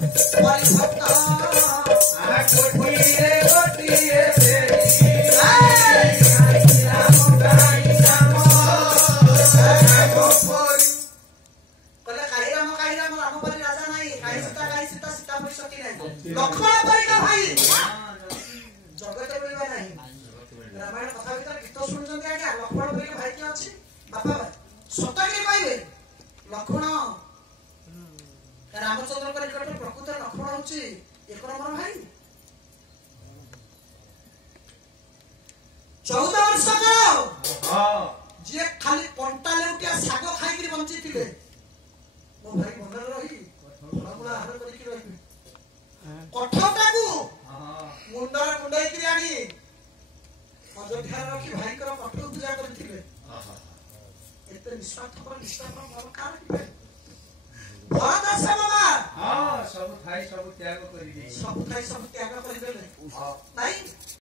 परिभक्त गोटिए गोटिए लक्ष्मण परिका भाई जगत बोलवा नहीं रामायण कथा भीतर गीत सुनछन आज्ञा लक्ष्मण परिका भाई के अछि बापा भाई सतके कहबे लक्ष्मण रामचंद्र को निकट प्रकृत लक्ष्मण होछि एक नंबर भाई 14 वर्ष जे खाली पंटा लेउटिया साग खाई बंची थिले मो भाई भंडार रही फलमुला आहार करिक रही कठटाकू मुंडर मुंडई करी आनी अयोध्या रखी भाई कर कठ पूजा करथिले एते निस्वार्थ पर निष्ठा पर कार कि भरत आशा बाबा हां सब थाई सब त्याग करि दे सब थाई सब त्याग करि देले नहीं